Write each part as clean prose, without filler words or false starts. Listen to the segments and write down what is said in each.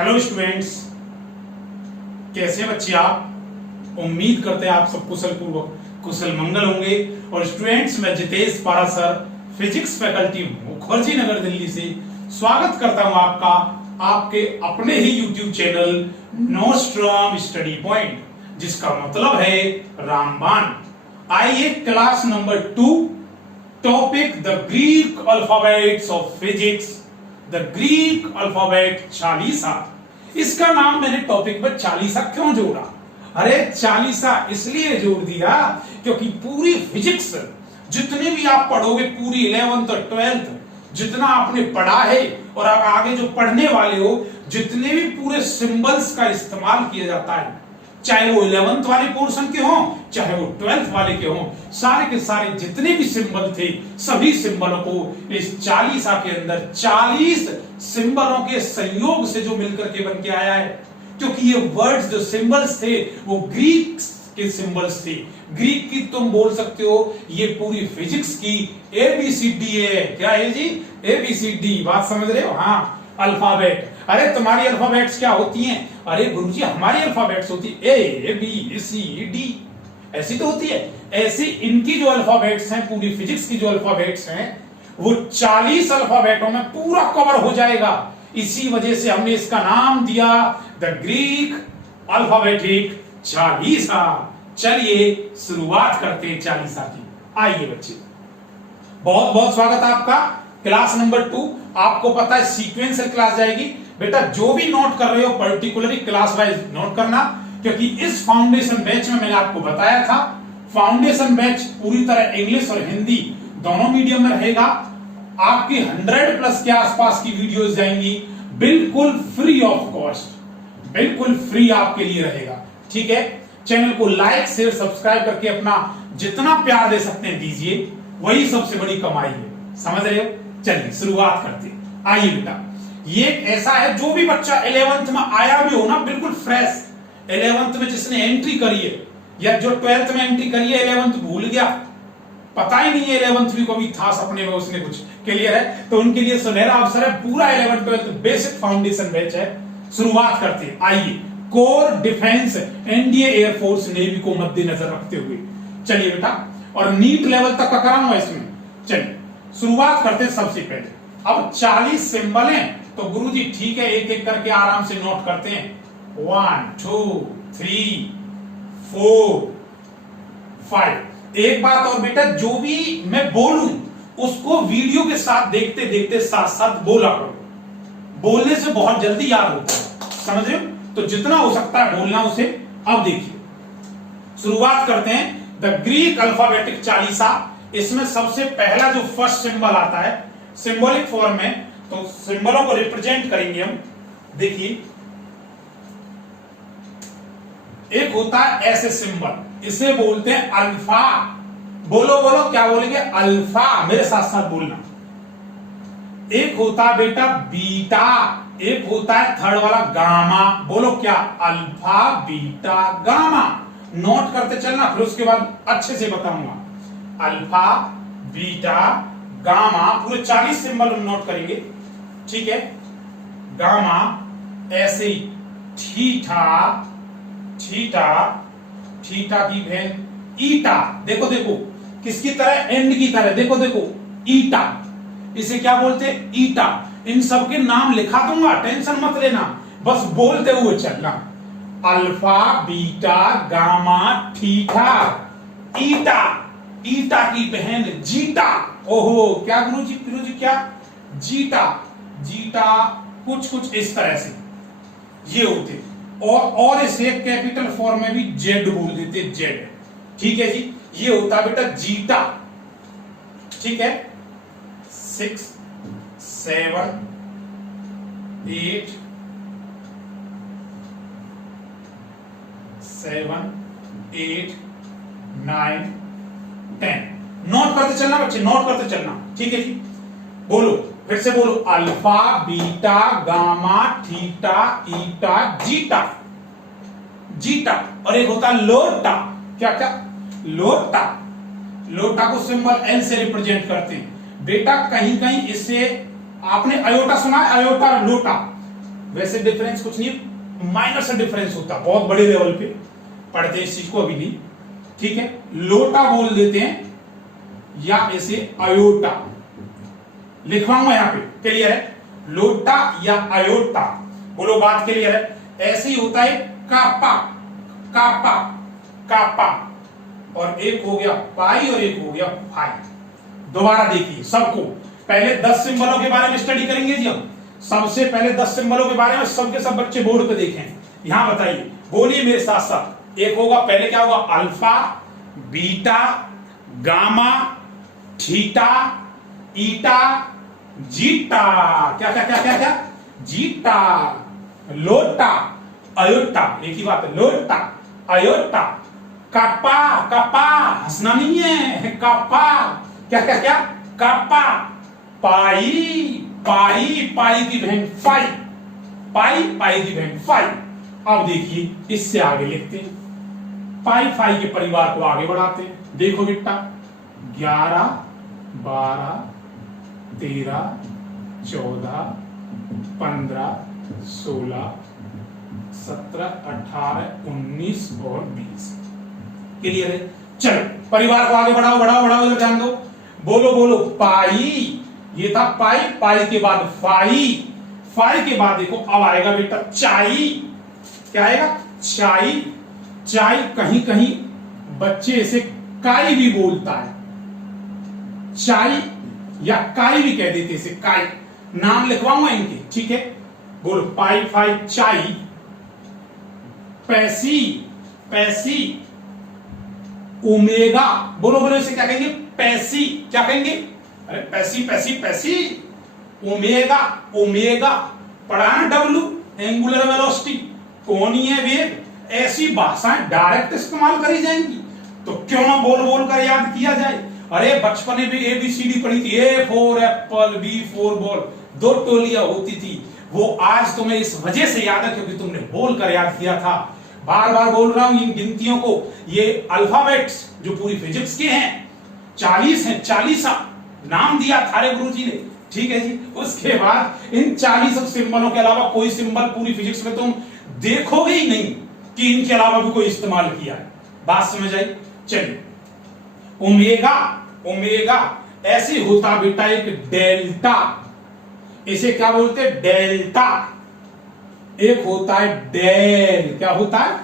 Hello students, कैसे बच्चे आप। उम्मीद करते हैं आप सब कुशल पूर्वक कुशल मंगल होंगे। और स्टूडेंट्स, मैं जितेश पारासर फिजिक्स फैकल्टी मुखर्जी नगर दिल्ली से स्वागत करता हूं आपका आपके अपने ही YouTube channel nostrum study point, जिसका मतलब है रामबाण। आइए class number 2, topic the Greek alphabets of physics, the Greek alphabet चालीसा। इसका नाम मैंने टॉपिक में चालीसा क्यों जोड़ा? अरे चालीसा इसलिए जोड़ दिया क्योंकि पूरी फिजिक्स जितने भी आप पढ़ोगे, पूरी 11th और 12th जितना आपने पढ़ा है और आप आगे जो पढ़ने वाले हो, जितने भी पूरे सिंबल्स का इस्तेमाल किया जाता है, चाहे वो 11th वाले पोर्शन के हों चाहे वो 12th वाले के हों, सारे के सारे जितने भी सिंबल थे सभी सिंबलों को इस चालीसा के अंदर 40 सिंबलों के संयोग से जो मिलकर के बन के आया है। क्योंकि ये वर्ड्स जो सिंबल्स थे वो ग्रीक के सिंबल्स थे। ग्रीक की तुम बोल सकते हो ये पूरी फिजिक्स की ABCD है। क्या है जी? ABCD। बात समझ रहे हो? हाँ, अल्फाबेट। अरे तुम्हारी अल्फाबेट्स क्या होती हैं? अरे गुरुजी हमारी अल्फाबेट्स होती है ABCD, ऐसी तो होती है। ऐसी इनकी जो अल्फाबेट्स हैं, पूरी फिजिक्स की जो अल्फाबेट्स हैं, वो 40 अल्फाबेटों में पूरा कवर हो जाएगा। इसी वजह से हमने इसका नाम दिया द ग्रीक अल्फाबेटिक चालीसा। चलिए शुरुआत करते हैं चालीसा की। आइए बच्चे, बहुत बहुत स्वागत है आपका क्लास नंबर 2। आपको पता है सीक्वेंशियल क्लास जाएगी। बेटा जो भी नोट कर रहे हो पर्टिकुलरली क्लास वाइज नोट करना, क्योंकि इस फाउंडेशन बैच में मैंने आपको बताया था, फाउंडेशन बैच पूरी तरह इंग्लिश और हिंदी दोनों मीडियम में रहेगा। आपकी 100+ के आसपास की वीडियोस जाएंगी, बिल्कुल फ्री ऑफ कॉस्ट, बिल्कुल फ्री आपके लिए रहेगा। ठीक है, चैनल को लाइक शेयर सब्सक्राइब करके अपना जितना प्यार दे सकते हैं दीजिए, वही सबसे बड़ी कमाई है। समझ रहे हो? चलिए शुरुआत करते हैं। आइए बेटा, ये ऐसा है जो भी बच्चा 11th में आया भी हो ना, बिल्कुल फ्रेश 11th में जिसने एंट्री करी है या जो 12th में एंट्री करी है, 11th भूल गया, पता ही नहीं है 11th भी कभी था सपने में उसने कुछ क्लियर है, तो उनके लिए सुनहरा अवसर है। पूरा 11th 12th basic foundation batch है। शुरुआत करते हैं। आइए, core defence NDA air force navy को मद्देनजर रखते हुए चलिए बेटा, और नीट लेवल तक का कराऊंगा इसमें। चलिए शुरुआत करते हैं। सबसे पहले अब 40 सिंबल हैं, तो गुरुजी ठीक है, एक एक करके आराम से नोट करते हैं। 1 2 3 4 5। एक बात और बेटा, जो भी मैं बोलूं उसको वीडियो के साथ देखते देखते साथ साथ बोला करो। बोलने से बहुत जल्दी याद होता है, समझ रहे हो? तो जितना हो सकता है बोलना उसे। अब देखिए, शुरुआत करते हैं द ग्रीक अल्फाबेटिक चालीसा। इसमें सबसे पहला जो फर्स्ट सिंबल आता है सिंबॉलिक फॉर्म में, तो सिंबलों को रिप्रेजेंट करेंगे हम। देखिए, एक होता है ऐसे सिंबल, इसे बोलते हैं अल्फा। बोलो बोलो, क्या बोलेंगे? अल्फा। मेरे साथ साथ बोलना। एक होता है बेटा बीटा, एक होता है थर्ड वाला गामा। बोलो क्या? Alpha beta gamma. नोट करते चलना, फिर उसके बाद अच्छे से बताऊंगा। अल्फा बीटा गामा, पूरे 40 सिंबल हम नोट करेंगे। ठीक है, गामा, ऐसे ही थीटा, थीटा, थीटा की बहन ईटा। देखो देखो किसकी तरह? एंड की तरह। देखो देखो ईटा, इसे क्या बोलते हैं? ईटा। इन सबके नाम लिखा दूंगा, टेंशन मत लेना, बस बोलते हुए चलना। अल्फा बीटा गामा थीटा ईटा। ईटा की बहन जीटा। ओहो, क्या गुरुजी? गुरुजी क्या? जीटा। जीटा कुछ कुछ इस तरह से ये होते। और इसे कैपिटल फॉर्म में भी जेड बोल देते, जेड। ठीक है जी, ये होता बेटा जीटा। ठीक है, 6 7 8 7 8 9 10। नोट करते चलना बच्चे, नोट करते चलना। ठीक है जी, बोलो फिर से बोलो। अल्फा बीटा गामा थीटा ईटा जीटा। जीटा। और एक होता है लोटा। क्या क्या? लोटा। लोटा को सिंबल एल से रिप्रेजेंट करते हैं। बेटा कहीं कहीं इससे आपने अयोटा सुना है? अयोटा लोटा, वैसे डिफरेंस कुछ नहीं, माइनर सा डिफरेंस होता, बहुत बड़े लेवल पे पढ़ते हैं इस चीज को अभी नहीं, ठीक है। लोटा बोल देते हैं या इसे अयोटा लिखवाऊंगा यहां पे, क्लियर है। लोटा या अयोटा, बोलो बात क्लियर है। ऐसे ही होता है कापा, कापा, कापा, और एक हो गया पाई और एक हो गया फाई। दोबारा देखिए सबको, पहले 10 सिंबलों के बारे में स्टडी करेंगे जी हम। सबसे पहले 10 सिंबलों के बारे में सबके सब बच्चे बोर्ड पे देखें। यहां बताइए, बोलिए मेरे साथ साथ। एक होगा, पहले क्या होगा, अल्फा, बीटा, गामा, थीटा, ईटा, जीटा। क्या क्या क्या क्या क्या, जीटा, लोटा, अयोटा, एक ही बात है, लोटा, अयोटा, कपा, कपा, हंसना नहीं है, कपा, क्या क्या क्या, कपा, पाई, पाई, पाई की बहन फाई, पाई, पाई की बहन फाई। अब देखिए इससे आगे लिखते हैं, पाई फाई के परिवार को आगे बढ़ाते हैं। देखो बेटा, 11, 12, 13, 14, 15, 16, 17, 18, 19 और 20। क्लियर है। चलो परिवार को आगे बढ़ाओ बढ़ाओ बढ़ाओ, इधर ध्यान दो। बोलो बोलो, पाई, ये था पाई, पाई के बाद फाई, फाई के बाद देखो अब आएगा बेटा चाई। क्या आएगा, चाई, चाई। कहीं कहीं बच्चे इसे काई भी बोलता है, चाई या काई भी कह देते इसे, काई। नाम लिखवाऊंगा इनके, ठीक है। बोलो, पाई फाई चाई, पैसी, पैसी, ओमेगा। बोलो बोलो, इसे क्या कहेंगे, पैसी। क्या कहेंगे, अरे पैसी पैसी पैसी, ओमेगा, ओमेगा। पढ़ा ना डब्लू, एंगुलर वेलोसिटी, कोणीय वेग। ऐसी भाषाएं डायरेक्ट इस्तेमाल करी जाएंगी तो क्यों ना बोल बोल कर याद किया जाए। अरे बचपन में भी ABCD पढ़ी थी, A for Apple, B for ball, 2 टोलियां होती थी। वो आज तुम्हें इस वजह से याद है क्योंकि तुमने बोल कर याद किया था। बार बार बोल रहा हूं इन गिनतियों को, ये अल्फाबेट्स जो पूरी फिजिक्स के हैं 40 हैं, 40 नाम दिया थारे गुरुजी ने, ठीक है जी। उसके बाद इन 40 सिंबलों के अलावा कोई सिंबल पूरी फिजिक्स में तुम देखोगे ही नहीं कि इनके अलावा भी कोई इस्तेमाल किया है। बात समझ आई। चलिए, ओमेगा, ओमेगा ऐसे होता बेटा एक डेल्टा, इसे क्या बोलते हैं, डेल्टा। एक होता है डेल, क्या होता है,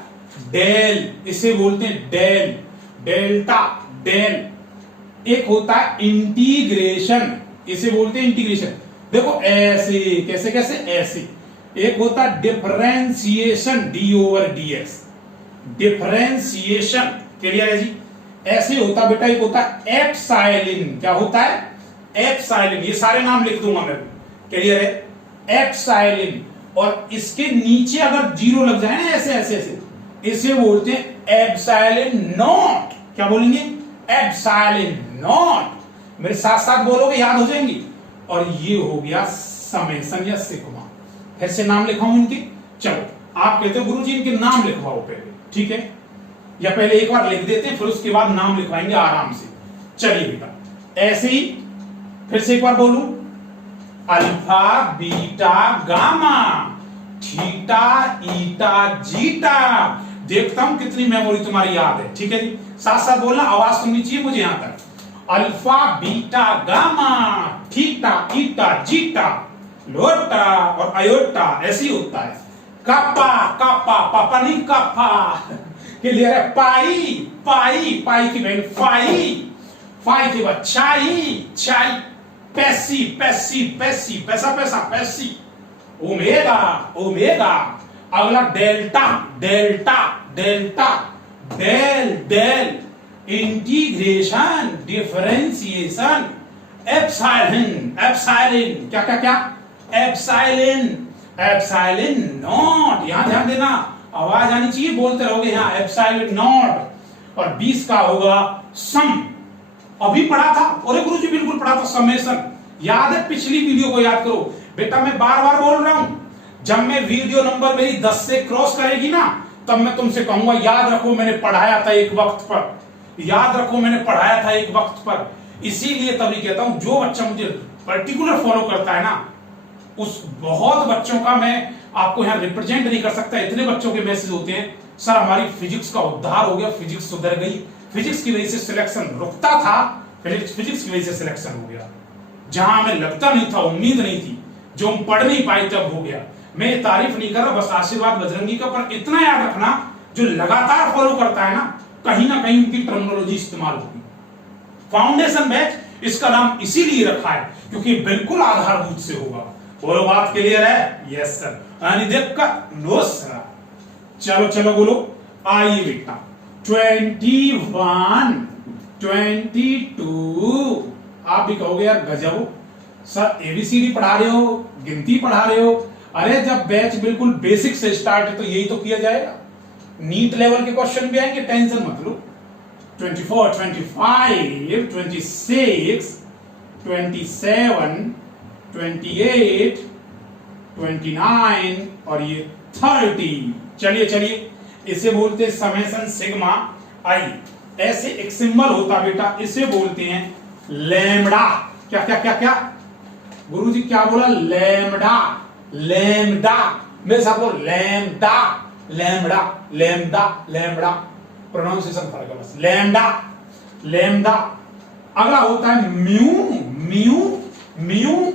डेल, इसे बोलते हैं डेल, डेल्टा, डेल। एक होता है इंटीग्रेशन, इसे बोलते हैं इंटीग्रेशन। देखो ऐसे, कैसे कैसे, ऐसे। एक होता है डिफरेंशिएशन, D/dx, डिफरेंशिएशन। क्लियर है जी। ऐसे होता बेटा एक होता है एप्सिलॉन। क्या होता है, एप्सिलॉन। ये सारे नाम लिख दूंगा मैं, क्लियर है, एप्सिलॉन। और इसके नीचे अगर 0 लग जाए ना, ऐसे ऐसे ऐसे, इसे बोलते हैं एप्सिलॉन नॉट। क्या बोलेंगे, एप्सिलॉन नॉट। मेरे साथ साथ बोलोगे, याद हो जाएंगी। और ये हो गया समेशन या सिग्मा। फिर से नाम लिखाऊं इनके। चलो, आप कहते हो गुरुजी इनके नाम लिखवाओ पहले, ठीक है, या पहले एक बार लिख देते हैं फिर उसके बाद नाम लिखवाएंगे आराम से। चलिए बेटा, ऐसे ही फिर से एक बार बोलूं, अल्फा, बीटा, गामा, थीटा, ईटा, जीटा। देखता हूं कितनी मेमोरी तुम्हारी याद है, ठीक है जी। साथ साथ बोलना, आवाज सुननी चाहिए मुझे यहां तक। अल्फा, बीटा, गामा, थीटा, ईटा, जीटा, लोटा और अयोटा। ऐसी होता है। कप्पा, कप्पा, पापा नहीं कप्पा, क्लियर है। पाई, पाई, पाई की बहन फाई, फाई के बाद चाई, चाई, पैसी, पैसी, psi, psi psi, psi, omega, omega. अगला delta, delta, delta, del, del, integration, differentiation, epsilon, epsilon. क्या क्या क्या, एप्सिलॉन, एप्सिलॉन नॉट। यहां ध्यान देना, आवाज आनी चाहिए, बोलते रहोगे यहां, एप्सिलॉन नॉट। और 20 का होगा सम। अभी पढ़ा था, और गुरुजी बिल्कुल पढ़ा था, समेशन। याद है, पिछली वीडियो को याद करो बेटा। मैं बार बार बोल रहा हूं, जब मैं वीडियो नंबर मेरी 10 से क्रॉस करेगी ना, तब मैं तुमसे कहूंगा याद रखो मैंने पढ़ाया था एक वक्त पर, याद रखो मैंने पढ़ाया था एक वक्त पर। इसीलिए तभी कहता हूं, जो बच्चा मुझे पर्टिकुलर फॉलो करता है ना, उस बहुत बच्चों का मैं आपको यहाँ रिप्रेजेंट नहीं कर सकता। इतने बच्चों के मैसेज होते हैं, सर हमारी फिजिक्स का उद्धार हो गया, फिजिक्स सुधर गई, फिजिक्स की वजह से सिलेक्शन रुकता था, फिजिक्स की वजह से सिलेक्शन हो गया। जहां हमें लगता नहीं था, उम्मीद नहीं थी, जो हम पढ़ नहीं पाए तब हो गया। मैं ये तारीफ नहीं कर रहा, बस आशीर्वाद बजरंगी का। पर इतना याद रखना, जो लगातार फॉलो करता है ना कहीं उनकी टर्मिनोलॉजी इस्तेमाल होगी। फाउंडेशन बैच इसका नाम इसीलिए रखा है क्योंकि बिल्कुल आधारभूत से होगा। बोलो बात क्लियर है? Yes sir. देख का नो सर। चलो चलो बोलो। आइए बेटा 21 22 आप भी कहोगे यार गजब सर, एबीसीडी पढ़ा रहे हो, गिनती पढ़ा रहे हो। अरे जब बैच बिल्कुल बेसिक से स्टार्ट है तो यही तो किया जाएगा। नीट लेवल के क्वेश्चन भी आएंगे, टेंशन मत लो। 24 25 26 27 28 29 और ये 30। चलिए चलिए, इसे बोलते समेशन सिग्मा आई। ऐसे एक सिंबल होता बेटा, इसे बोलते हैं लैम्डा। क्या क्या क्या क्या गुरुजी क्या बोला? लैम्डा। लैम्डा मेरे साथ बोलो, lambda lambda lambda lambda. Pronunciation फर्क है बस। Lambda lambda. अगला होता है म्यू। म्यू म्यू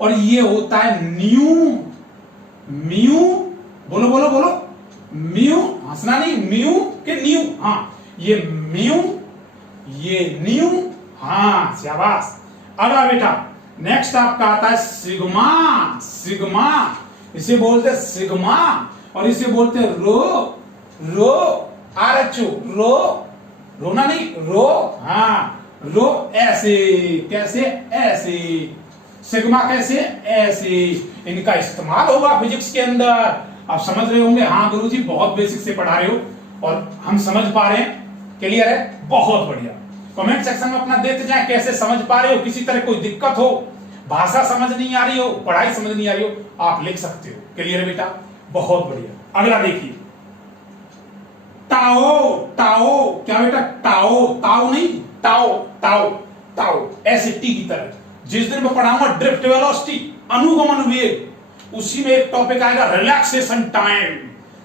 और ये होता है न्यू। म्यू बोलो बोलो बोलो। म्यू, हंसना नहीं, म्यू के न्यू। हाँ ये म्यू, ये न्यू। हाँ शाबाश। अगला बेटा नेक्स्ट आपका आता है सिग्मा। सिग्मा इसे बोलते सिग्मा और इसे बोलते रो। रो आरचो, रो, रोना नहीं, रो। हाँ रो ऐसे, कैसे? ऐसे। सिग्मा कैसे? ऐसे। इनका इस्तेमाल होगा फिजिक्स के अंदर। आप समझ रहे होंगे, हाँ गुरुजी बहुत बेसिक से पढ़ा रहे हो और हम समझ पा रहे हैं। क्लियर है? बहुत बढ़िया। कमेंट सेक्शन में अपना देते जाएं कैसे समझ पा रहे हो। किसी तरह कोई दिक्कत हो, भाषा समझ नहीं आ रही हो, पढ़ाई समझ नहीं आ रही हो, आप लिख सकते हो। क्लियर है बेटा? बहुत बढ़िया। अगला देखिए टाओ। टाओ क्या बेटा? टाओ, ताओ नहीं, टाओ टाओ टाओ ऐसे टी की तरह। जिस दिन मैं पढ़ाऊंगा ड्रिफ्ट वेलोसिटी, अनुगमन वेग, उसी में एक टॉपिक आएगा रिलैक्सेशन टाइम,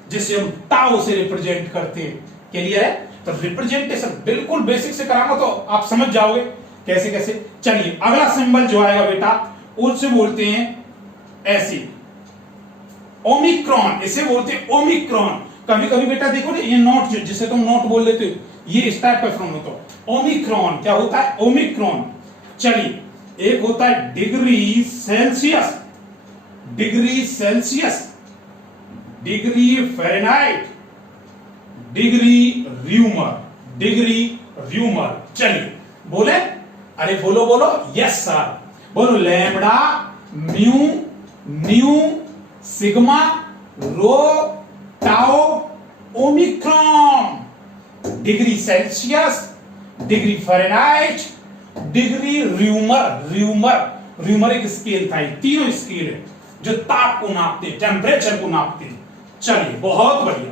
जिसे हम टाओ से रिप्रेजेंट करते हैं। क्लियर है? तो रिप्रेजेंटेशन बिल्कुल बेसिक से कराना तो आप समझ जाओगे कैसे कैसे। चलिए अगला सिंबल जो आएगा बेटा, उससे बोलते हैं ऐसे ओमिक्रॉन। इसे बोलते हैं ओमिक्रॉन। कभी कभी बेटा देखो ना, ये नोट जिसे तुम नोट बोल देते हो, ये इस टाइप का फॉर्म होता है ओमिक्रॉन। क्या होता है? ओमिक्रॉन। चलिए एक होता है degree Celsius, degree Celsius, degree Fahrenheit, degree Reaumur, degree Reaumur. चलिए बोले, अरे बोलो बोलो। Yes sir. बोलो lambda, mu, nu, sigma, rho, tau, omicron. Degree Celsius, degree Fahrenheit, degree Reaumur. Reaumur, Reaumur एक स्केल था। तीनों स्केल है जो ताप को नापते, टेम्परेचर को नापते। चलिए बहुत बढ़िया।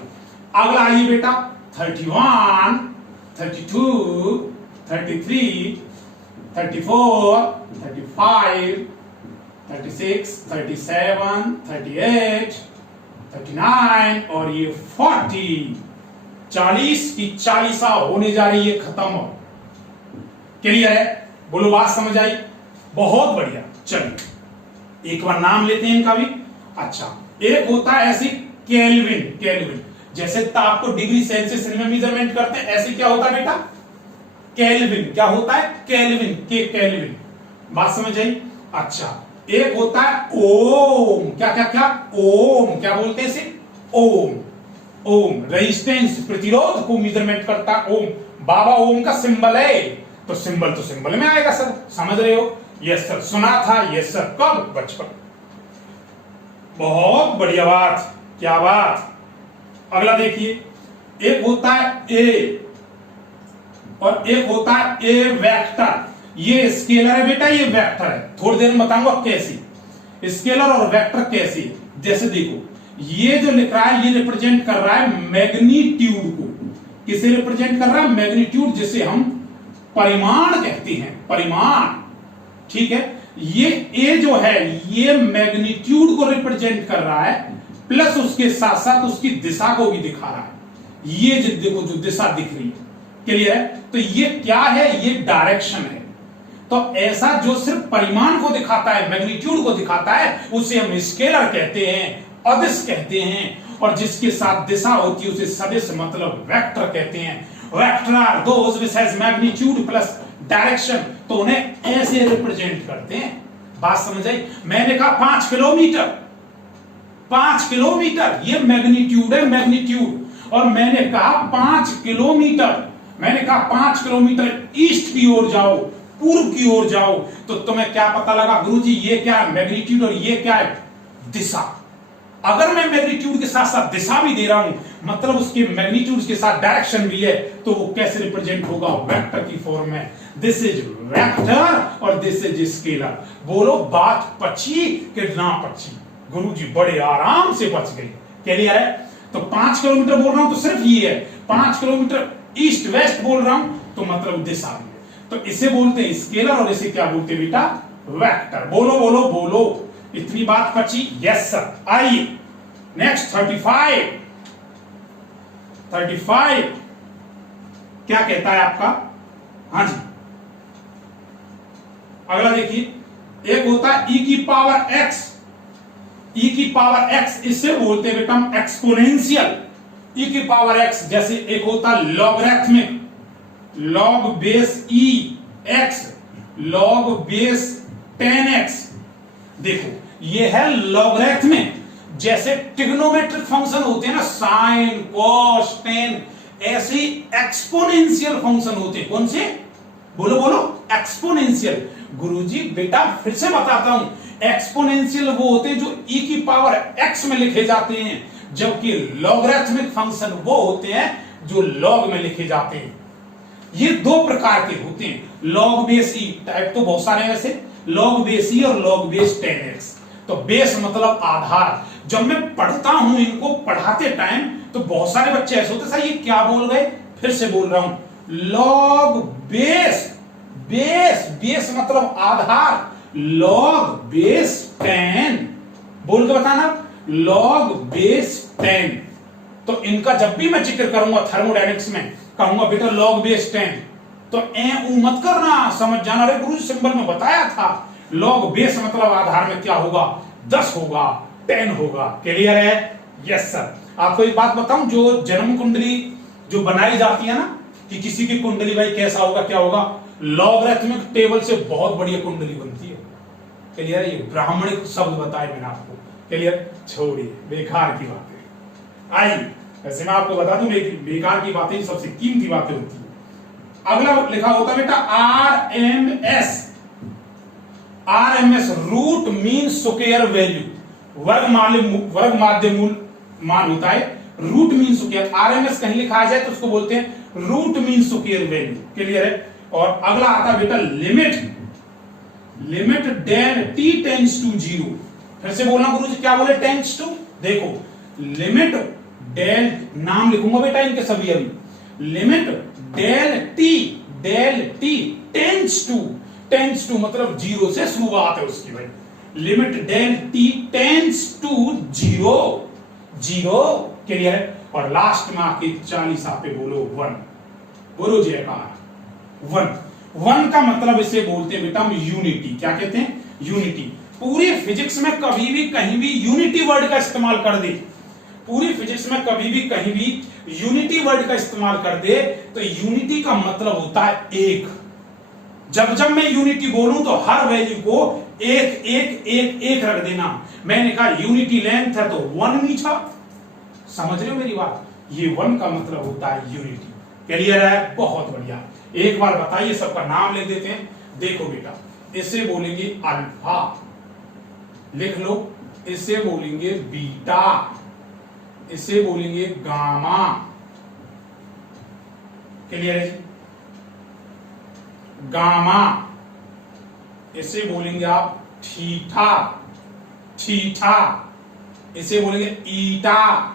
अगला आइए बेटा 31 32 33 34 35 36 37 38 39 और ये 40। 40 की 40 होने जा रही है खत्म। क्लियर है? बोलो बात समझ आई? बहुत बढ़िया। चलिए एक बार नाम लेते हैं इनका भी। अच्छा एक होता है ऐसे केल्विन। केल्विन जैसे ताप को डिग्री सेल्सियस में मेजरमेंट करते हैं, ऐसे क्या होता है बेटा? केल्विन। क्या होता है? केल्विन के केल्विन। बात समझ आई? अच्छा एक होता है ओम। क्या क्या क्या? ओम। क्या बोलते हैं इसे? ओम। ओम रेजिस्टेंस, प्रतिरोध को मेजरमेंट करता है ओम। बाबा ओम का सिंबल है, तो सिंबल में आएगा सर। समझ रहे हो? Yes sir. सुना था? Yes sir. कब? बचपन। बहुत बढ़िया बात। क्या बात। अगला देखिए एक होता है ए और एक होता है ए वेक्टर। ये स्केलर है बेटा, ये वेक्टर है। थोड़ी देर में बताऊंगा कैसे स्केलर और वेक्टर कैसे। जैसे देखो ये जो लिख रहा है ये रिप्रेजेंट कर रहा है मैग्नीट्यूड को। किसे रिप्रेजेंट कर रहा है? मैग्नीट्यूड, जिसे हम परिमाण कहते हैं। परिमाण, ठीक है। ये ए जो है ये मैग्नीट्यूड को रिप्रेजेंट कर रहा है, प्लस उसके साथ साथ उसकी दिशा को भी दिखा रहा है। ये जो देखो जो दिशा दिख रही है, क्लियर है? तो ये क्या है? ये डायरेक्शन है। तो ऐसा जो सिर्फ परिमाण को दिखाता है, मैग्नीट्यूड को दिखाता है, उसे हम स्केलर कहते हैं, अदिश कहते हैं। और जिसके साथ दिशा होती है उसे सदिश मतलब वेक्टर कहते हैं। Vector are those which has magnitude plus direction. तो उन्हें ऐसे रिप्रेजेंट करते हैं। बात समझ आई? मैंने कहा 5 किलोमीटर, 5 किलोमीटर ये मैग्नीट्यूड है, मैग्नीट्यूड। और मैंने कहा 5 किलोमीटर, मैंने कहा 5 किलोमीटर ईस्ट की ओर जाओ, पूर्व की ओर जाओ। तो तुम्हें क्या पता लगा? गुरुजी ये क्या है? मैग्नीट्यूड। और ये क्या है? दिशा। अगर मैं मैग्नीट्यूड के साथ साथ दिशा भी दे रहा हूं, मतलब उसके मैग्नीट्यूड के साथ डायरेक्शन भी है, तो वो कैसे रिप्रेजेंट होगा? वेक्टर की फॉर्म में। दिस इज वेक्टर और दिस इज स्केलर। बोलो बात पची कि ना पची? गुरुजी बड़े आराम से बच गई। क्लियर है? तो 5 किलोमीटर बोल रहा हूं तो सिर्फ ये है। 5 किलोमीटर ईस्ट वेस्ट बोल रहा हूं तो मतलब दिशा भी है। तो इसे बोलते हैं स्केलर और इसे क्या बोलते हैं बेटा? वेक्टर। बोलो बोलो बोलो, इतनी बात पची? Yes sir. आइए नेक्स्ट 35 क्या कहता है आपका? हाँ जी, अगला देखिए, एक होता है e की पावर x। e की पावर x इसे बोलते हैं बेटा हम एक्सपोनेंशियल। e की पावर x जैसे एक होता है logarithmic, log base e x, log base 10x। देखो ये है लॉगरिथमिक। जैसे ट्रिग्नोमेट्रिक फंक्शन होते हैं ना, साइन कॉस टेन, ऐसे एक्सपोनेंशियल फंक्शन होते हैं। कौन से? बोलो बोलो, एक्सपोनेंशियल। गुरुजी बेटा फिर से बताता हूं, एक्सपोनेंशियल वो होते हैं जो e की पावर x में लिखे जाते हैं, जबकि लॉगरिथमिक फंक्शन वो होते हैं जो लॉग में लिखे जाते हैं। ये दो प्रकार के होते हैं। लॉग बेस ई टाइप तो बहुत सारे हैं वैसे, लॉग बेस ई और लॉग बेस 10x। तो बेस मतलब आधार। जब मैं पढ़ता हूं इनको पढ़ाते टाइम तो बहुत सारे बच्चे ऐसे होते, सर ये क्या बोल गए? फिर से बोल रहा हूं, लॉग बेस, बेस बेस मतलब आधार, लॉग बेस 10 बोल के बताना, लॉग बेस 10। तो इनका जब भी मैं जिक्र करूंगा थर्मोडायनेमिक्स में, कहूंगा बेटा लॉग बेस 10, तो मत करना, समझ जाना। रे गुरु सिंबल में बताया था, लॉग बेस मतलब आधार में क्या होगा? 10 होगा, 10 होगा। क्लियर है? Yes sir. आपको एक बात बताऊं, जो जन्म कुंडली जो बनाई जाती है ना, कि किसी की कुंडली भाई कैसा होगा क्या होगा, लॉगरिथमिक टेबल से बहुत बढ़िया कुंडली बनती है। क्लियर है? ये ब्राह्मणिक शब्द बताए मैंने आपको। क्लियर? छोड़िए बेकार की बातें। आइए वैसे मैं आपको बता दूं, बेकार की बातें सबसे कीमती बातें होती है। अगला लिखा होता है बेटा RMS। RMS root mean square value, वर्ग माध्य मूल मान होता है। रूट मीन स्क्वायर, RMS कहीं लिखा जाए तो उसको बोलते हैं root mean square value. Clear है? और अगला आता है बेटा limit, limit del t tends to 0। फिर से बोलना गुरुजी, क्या बोले? Tends to. देखो लिमिट डेल, नाम लिखूंगा बेटा इनके सभी अभी, limit del t tends to मतलब 0 से शुरुआत है उसकी भाई। Limit del t tends to 0। Clear है? और लास्ट में आके 40 पे बोलो 1। बोलो जयकार 1 का मतलब इसे बोलते हैं बेटा हम यूनिटी। क्या कहते हैं? यूनिटी। पूरी फिजिक्स में कभी भी कहीं भी यूनिटी वर्ड का इस्तेमाल कर दे, पूरी फिजिक्स में कभी भी कहीं भी यूनिटी वर्ड का इस्तेमाल कर दे तो यूनिटी का मतलब होता है एक। जब जब मैं यूनिटी बोलूं तो हर वैल्यू को एक एक एक एक रख देना। मैंने कहा यूनिटी लेंथ है तो 1 मीटर। समझ रहे हो मेरी बात? ये 1 का मतलब होता है यूनिटी। क्लियर है? बहुत बढ़िया। एक बार बताइए, सबका नाम लिख देते हैं। देखो बेटा, इसे बोलेंगे अल्फा, लिख लो। इसे बोलेंगे बीटा, इसे बोलेंगे गामा। क्लियर है जी? गामा। इसे बोलेंगे आप थीटा, इसे बोलेंगे ईटा,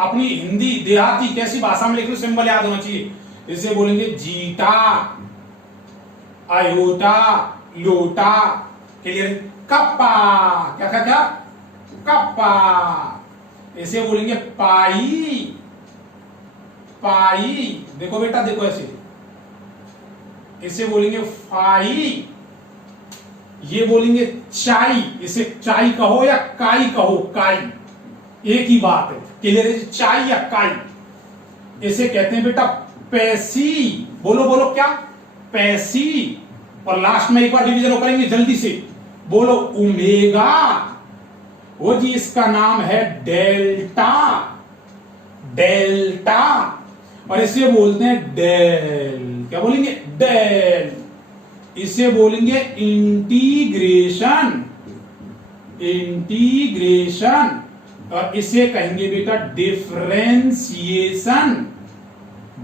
अपनी हिंदी देहाती कैसी भाषा में लिख लो, सिंबल याद होना चाहिए। इसे बोलेंगे जीटा, आयोटा, लोटा। क्लियर? कप्पा, क्या क्या क्या? का पा, इसे बोलेंगे पाई, पाई। देखो बेटा देखो ऐसे, इसे बोलेंगे फाई, ये बोलेंगे चाई, इसे चाई कहो या काई कहो, काई एक ही बात है, क्लियर है? चाई या काई, इसे कहते हैं बेटा पैसी। बोलो बोलो क्या? पैसी। और लास्ट में एक बार रिवीजन करेंगे जल्दी से, बोलो ओमेगा। वो जी इसका नाम है डेल्टा, डेल्टा। और इसे बोलते हैं डेल, क्या बोलेंगे? डेल। इसे बोलेंगे इंटीग्रेशन, इंटीग्रेशन। और इसे कहेंगे बेटा डिफरेंशिएशन,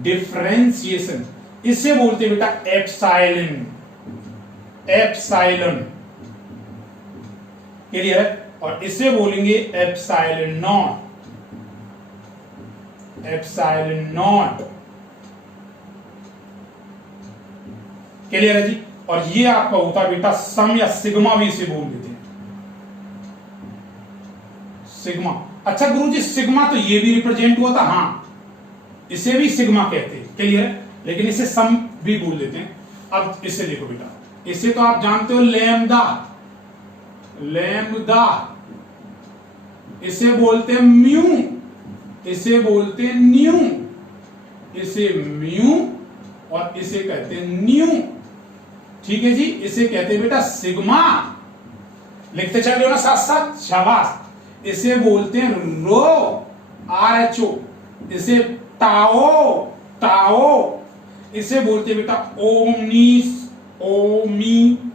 डिफरेंशिएशन। इसे बोलते हैं बेटा एप्साइलन, एप्साइलन, क्लियर है? और इसे बोलेंगे epsilon not, epsilon not, clear है जी? और ये आपका होता है बेटा सम या सिग्मा भी इसे बोल देते हैं, सिग्मा। अच्छा गुरुजी सिग्मा तो ये भी रिप्रेजेंट हुआ था, हाँ इसे भी सिग्मा कहते हैं, क्लियर है? लेकिन इसे सम भी बोल देते हैं। अब इसे देखो बेटा, इसे तो आप जानते हो लैम्डा, लैम्डा। इसे बोलते हैं म्यू, इसे बोलते हैं न्यू, इसे म्यू और इसे कहते हैं न्यू, ठीक है जी? इसे कहते हैं बेटा सिग्मा। लिखते चल रहे हो ना साथ साथ, शाबाश। इसे बोलते हैं रो, RHO। इसे टाओ, टाओ। इसे बोलते हैं बेटा ओमनीस, omicron,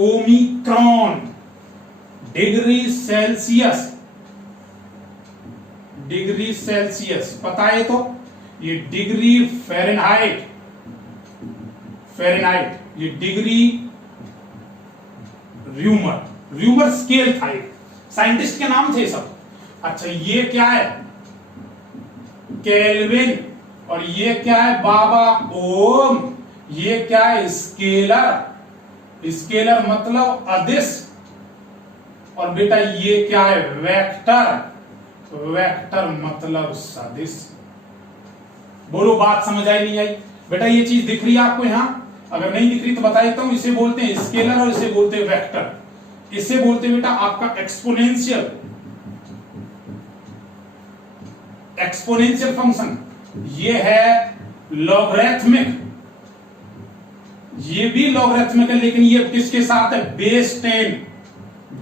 omicron. Degree Celsius, degree Celsius पता है तो? ये डिग्री फ़ारेनहाइट, फ़ारेनहाइट। ये डिग्री र्यूमर, र्यूमर स्केल था, एक साइंटिस्ट के नाम थे सब। अच्छा ये क्या है? केल्विन। और ये क्या है बाबा? ओम। ये क्या है? स्केलर, स्केलर मतलब अदिश। और बेटा ये क्या है? वेक्टर, वेक्टर मतलब सदिश। बोलो बात समझ आई नहीं आई? बेटा ये चीज दिख रही है आपको यहां? अगर नहीं दिख रही तो बता देता हूं। इसे बोलते हैं स्केलर और इसे बोलते हैं वेक्टर। इसे बोलते हैं बेटा आपका एक्सपोनेंशियल, एक्सपोनेंशियल फंक्शन। ये है लॉगरिथमिक, ये भी लॉगरिथमिक है, लेकिन ये किसके साथ है? बेस 10,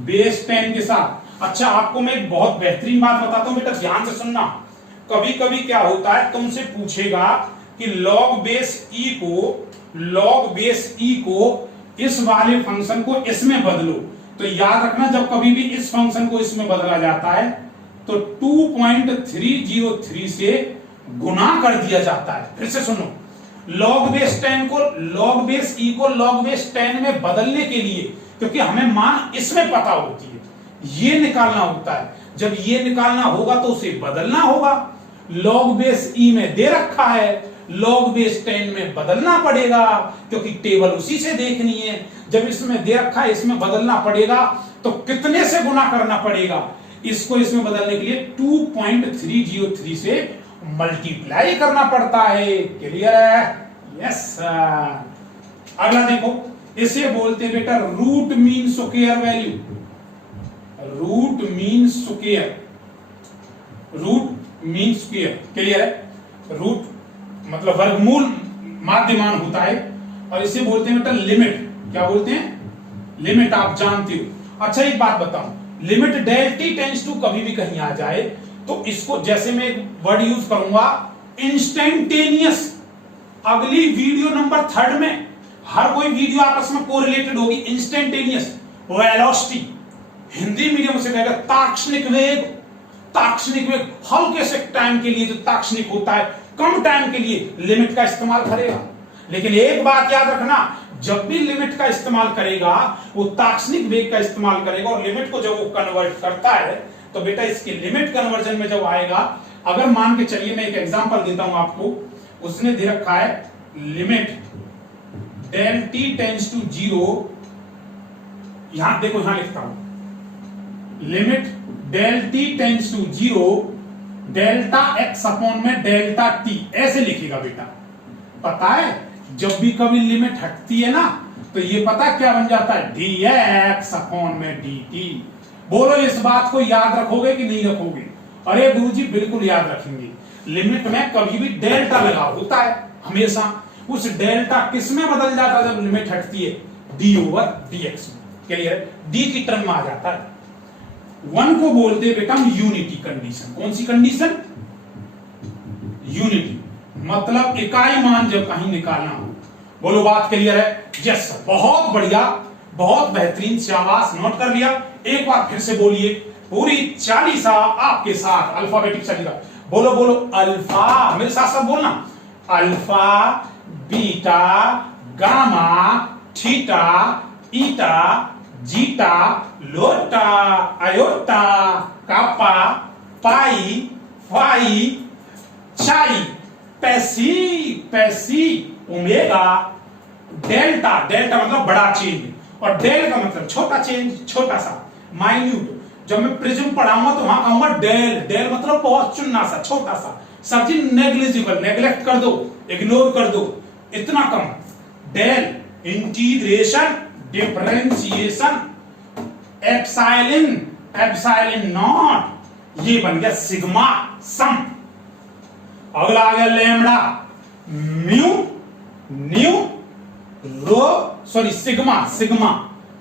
बेस 10 के साथ। अच्छा आपको मैं एक बहुत बेहतरीन बात बताता हूं बेटा, ध्यान से सुनना। कभी कभी क्या होता है, तुमसे पूछेगा कि लॉग बेस ई को, लॉग बेस ई को इस वाले फंक्शन को इसमें बदलो। तो याद रखना जब कभी भी इस फंक्शन को इसमें बदला जाता है तो 2.303 से गुना कर दिया जाता है। फिर से सुनो, लॉग बेस 10 को, लॉग बेस ई को लॉग बेस 10 में बदलने के लिए, क्योंकि हमें मान इसमें पता होती है, ये निकालना होता है। जब ये निकालना होगा तो उसे बदलना होगा। लॉग बेस ई में दे रखा है, लॉग बेस 10 में बदलना पड़ेगा, क्योंकि टेबल उसी से देखनी है। जब इसमें दे रखा है इसमें बदलना पड़ेगा, तो कितने से गुना करना पड़ेगा? इसको इसमें बदलने के लिए 2.303 से मल्टीप्लाई करना पड़ता है। क्लियर है? यस। अगला देखो, इसे बोलते हैं बेटा root mean square value, root mean square, root mean square. Clear है? रूट मतलब वर्गमूल माध्यमान होता है। और इसे बोलते हैं बेटा लिमिट। क्या बोलते हैं? लिमिट, आप जानते हो। अच्छा एक बात बताऊं, limit del T tends to कभी भी कहीं आ जाए तो इसको, जैसे मैं एक वर्ड यूज करूंगा इंस्टेंटेनियस। अगली वीडियो नंबर 3 में हर कोई वीडियो आपस में कोरिलेटेड होगी। इंस्टेंटेनियस, वेलोसिटी, हिंदी मीडियम से कहेगा ताक्षणिक वेग। ताक्षणिक वेग हल्के से टाइम के लिए जो ताक्षणिक होता है, कम टाइम के लिए लिमिट का इस्तेमाल करेगा। लेकिन एक बात याद रखना, जब भी लिमिट का इस्तेमाल करेगा वो ताक्षणिक वेग का इस्तेमाल करेगा। और लिमिट को जब वो कन्वर्ट करता है तो बेटा इसके लिमिट कन्वर्जन में जब आएगा, अगर मान के चलिए मैं एक एग्जांपल देता हूं आपको, उसने दे रखा है limit del T tends to 0 यहां देखो, यहां लिखता हूं limit del T tends to 0 delta X upon में डेल्टा टी, ऐसे लिखेगा बेटा। पता है जब भी कभी लिमिट हटती है ना तो ये पता क्या बन जाता है, डी एक्स अपॉन में डी टी। बोलो इस बात को याद रखोगे कि नहीं रखोगे? अरे गुरुजी बिल्कुल याद रखेंगे। लिमिट में कभी भी डेल्टा लगा होता है हमेशा, उस डेल्टा किस में बदल जाता है जब लिमिट हटती है, डी ओवर डी एक्स में। क्लियर है? डी की टर्म में आ जाता है। वन को बोलते हैं बेटा यूनिटी कंडीशन। कौन सी कंडीशन? यूनिटी, मतलब इकाई मान जब कहीं निकालना हो। बोलो बात क्लियर है? यस सर, बहुत बढ़िया, बहुत बेहतरीन, शाबाश, नोट कर लिया। एक बार फिर से बोलिए, पूरी चालीसा आपके साथ अल्फाबेटिक चलेगा। बोलो बोलो अल्फा, मेरे साथ साथ बोलना, अल्फा बीटा गामा थीटा ईटा जीटा लोटा आयोटा कापा पाई फाई चाई पैसी पैसी ओमेगा डेल्टा, डेल्टा मतलब बड़ा चेंज, और डेल का मतलब छोटा चेंज, छोटा सा, माइन्यूट। जब मैं प्रिज्म पढ़ाऊंगा तो वहां कहूंगा डेल, डेल मतलब बहुत चुन्ना सा, छोटा सा। सब चीज नेग्लिजिबल, नेग्लेक्ट कर दो, इग्नोर कर दो, इतना कम। Del integration differentiation epsilon, epsilon naught, ये बन गया सिग्मा सम। अगला आ गया lambda, mu nu rho, sorry sigma, sigma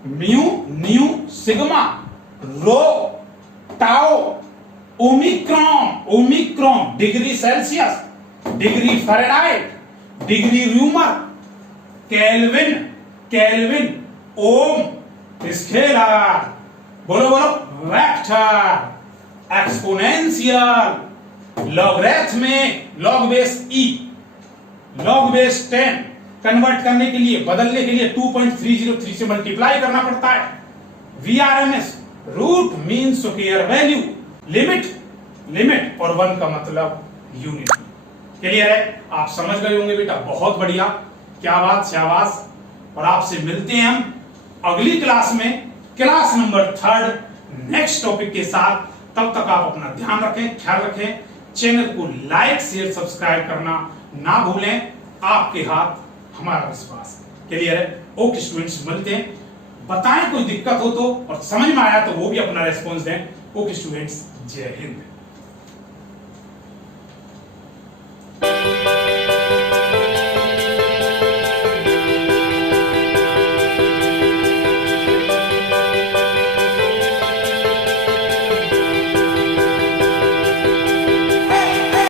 mu nu sigma rho tau omicron, omicron degree Celsius, degree Fahrenheit, degree Reaumur, Kelvin, Kelvin ohm scalar, बोलो बोलो vector, exponential, logarithmic, log base E, log base 10 convert करने के लिए, बदलने के लिए 2.303 से multiply करना पड़ता है। VRMS, root mean square value, limit, limit और वन का मतलब यूनिट। क्लियर है? आप समझ गए होंगे बेटा, बहुत बढ़िया, क्या बात, शाबाश। और आपसे मिलते हैं हम अगली क्लास में, क्लास नंबर 3 नेक्स्ट टॉपिक के साथ। तब तक आप अपना ध्यान रखें, ख्याल रखें, चैनल को लाइक शेयर सब्सक्राइब करना ना भूलें। आपके हाथ हमारा विश्वास। क्लियर है? ओके स्टूडेंट्स, मिलते हैं। बताएं कोई दिक्कत हो तो, और समझ में आया तो वो भी अपना रेस्पॉन्स दें। ओके स्टूडेंट्स, जय हिंद।